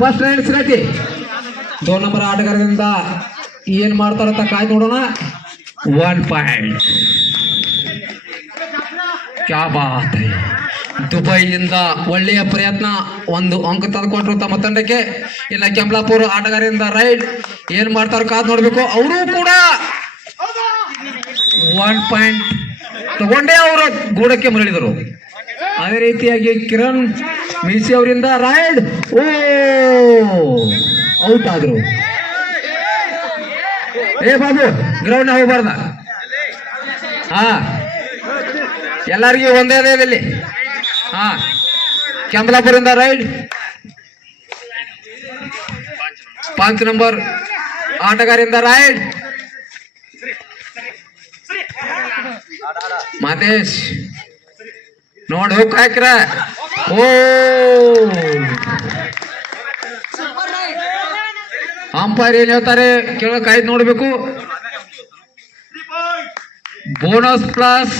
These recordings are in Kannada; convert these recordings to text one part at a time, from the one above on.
ಫಸ್ಟ್ ರೈಡ್ ಸಿಗತಿ 2 ನಂಬರ್ ಆಟಗಾರರಿಂದ ಏನ್ ಮಾಡ್ತಾರಂತ ಕಾಯ್ದು ನೋಡೋಣ. 1 ಪಾಯಿಂಟ್. ಕ್ಯಾ ಬಾತ್ ಹೈ. ದುಬೈಯಿಂದ ಒಳ್ಳೆಯ ಪ್ರಯತ್ನ, 1 ಅಂಕ ತಂದುಕೊಟ್ರು ತಮ್ಮ ತಂಡಕ್ಕೆ. ಇನ್ನು ಕೆಂಪ್ಲಾಪುರ ಆಟಗಾರರಿಂದ ರೈಡ್ ಏನ್ ಮಾಡ್ತಾರ ಕಾದ್ ನೋಡ್ಬೇಕು. ಅವರು ಕೂಡ 1 ಪಾಯಿಂಟ್ ತಗೊಂಡೇ ಅವರ ಗೂಡಕ್ಕೆ ಮರಳಿದರು. ಅದೇ ರೀತಿಯಾಗಿ ಕಿರಣ್ ಮೀಸಿ ಅವರಿಂದ ರೈಡ್ ಔಟ್ ಆದ್ರು. ಏ ಬಾಬು ಗ್ರೌಂಡ್ ಹೋಗ್ಬಾರ್ದ. ಹಾ ಎಲ್ಲರಿಗೂ ಒಂದೇ ಇಲ್ಲಿ. ಹಾ ಕೆಂಪ್ಲಾಪುರಿಂದ ರೈಡ್ 5 ನಂಬರ್ ಆಟಗಾರರಿಂದ ರೈಡ್. ಮಾತೇಶ್ ನೋಡ್ ಹೋಗ್ ಹಾಕ್ರ. ಓ ಅಂಪೈರ್ ಏನ್ ಹೇಳ್ತಾರೆ ಕೇಳಕ್ ಆಯ್ತು ನೋಡ್ಬೇಕು. Bonus plus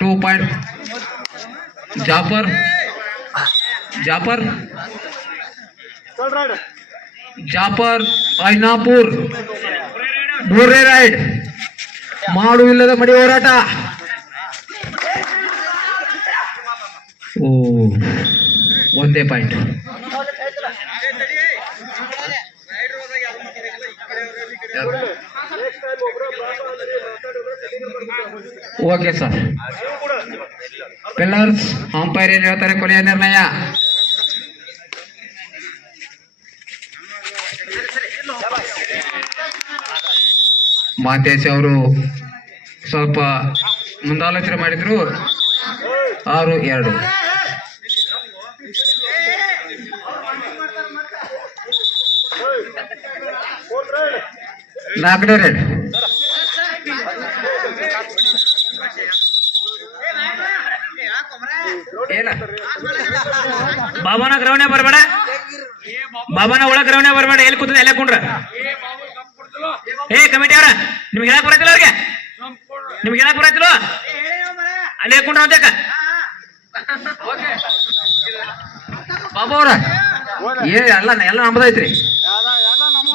2 point. Jafar Ainapur 3 raid. ಮಾಡುವಿಲ್ಲದ ಮಡಿ ಹೋರಾಟ. ಓ 1 point. Okay sir. Pillars umpire ಏನ್ ಹೇಳ್ತಾರೆ ಕೊನೆಯ ನಿರ್ಣಯ. ಮಾತೇಶ್ ಅವರು ಸ್ವಲ್ಪ ಮುಂದಾಲೋಚನೆ ಮಾಡಿದ್ರು. 6-2. ನಾಲ್ಕನೇ ರೈಡ್. ಬಾಬಾನ ಗ್ರೌಂಡ್ ಬರಬೇಡ, ಬಾಬಾನ ಒಳಗ್ ಗ್ರೌಂಡ್ ಬರಬೇಡ. ಎಲ್ಲಿ ಕೂತದ ಎಲ್ಲ ಕುಂಡ್ರ. ಏ ಕಮಿಟಿ ಅವ್ರ ನಿಮ್ಗೆ ಹೇಳಕ್ ಬರತ್ತಿಲ್ಲ, ಅವ್ರಿಗೆ ನಿಮ್ಗೆ ಹೇಳಕ್ ಬರತ್ತಿಲ್ಲ. ಅಲ್ಲೇ ಕುಂಡ್ರ ಅಂತೇಕ ಬಾಬಾ ಅವ್ರ ಎಲ್ಲ ನಮ್ದೈತ್ರಿ.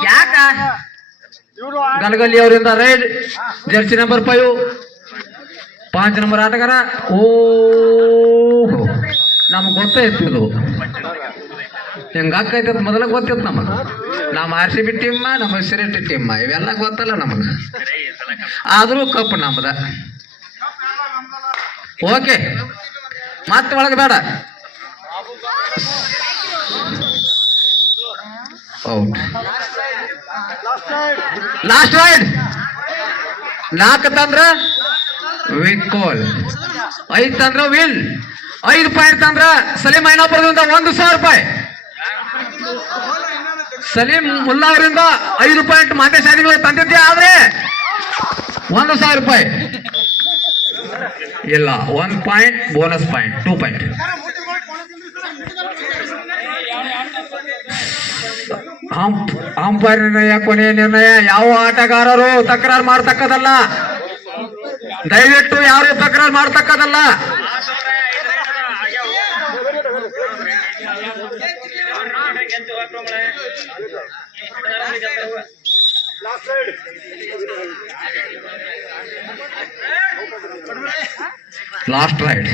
ಯಾಕ ಗಲಗಲ್ಲಿ ಅವರಿಂದ ರೈಡ್ ಜರ್ಸಿ ನಂಬರ್ 5 ನಂಬರ್ ಆಟಗಾರ. ಓ ನಮ್ಗೆ ಗೊತ್ತಾಯ್ತು ಇದು ಹೆಂಗ ಆಕೈತದ ಮೊದಲ ಗೊತ್ತಿತ್ತು ನಮಗ. ನಮ್ಮ RCB ಟೀಮ್, ನಮ್ಮ ಸಿರೆಟ್ಟಿ ಟೀಮ್ ಇವೆಲ್ಲ ಗೊತ್ತಲ್ಲ ನಮಗ. ಆದ್ರೂ ಕಪ್ ನಮ್ದ. ಓಕೆ ಮತ್ತೆ ಒಳಗೆ ಬೇಡ. Last ride. 4 ತಂದ್ರ ವಿಕೋಲ್, 5 ತಂದ್ರ ವಿಲ್, 5 ಪಾಯಿಂಟ್ ತಂದ್ರ ಸಲೀಂ ಐನಾಪುರದಿಂದ 1,000 ರೂಪಾಯಿ. ಸಲೀಂ ಮುಲ್ಲಾ ಅವರಿಂದ 5 ಪಾಯಿಂಟ್ ಮಾತೇಶ್ ಆದಿಗಳು ತಂದಿದ್ದೆ. ಆದ್ರೆ 1,000 ರೂಪಾಯಿ ಇಲ್ಲ. 1 point bonus point 2 point. Umpire ನಿರ್ಣಯ ಕೊನೆಯ ನಿರ್ಣಯ. ಯಾವ ಆಟಗಾರರು ತಕರಾರು ಮಾಡ್ತಕ್ಕದಲ್ಲ. ದಯವಿಟ್ಟು ಯಾರು ತಕರಾರು ಮಾಡ್ತಕ್ಕದಲ್ಲ. Last ride.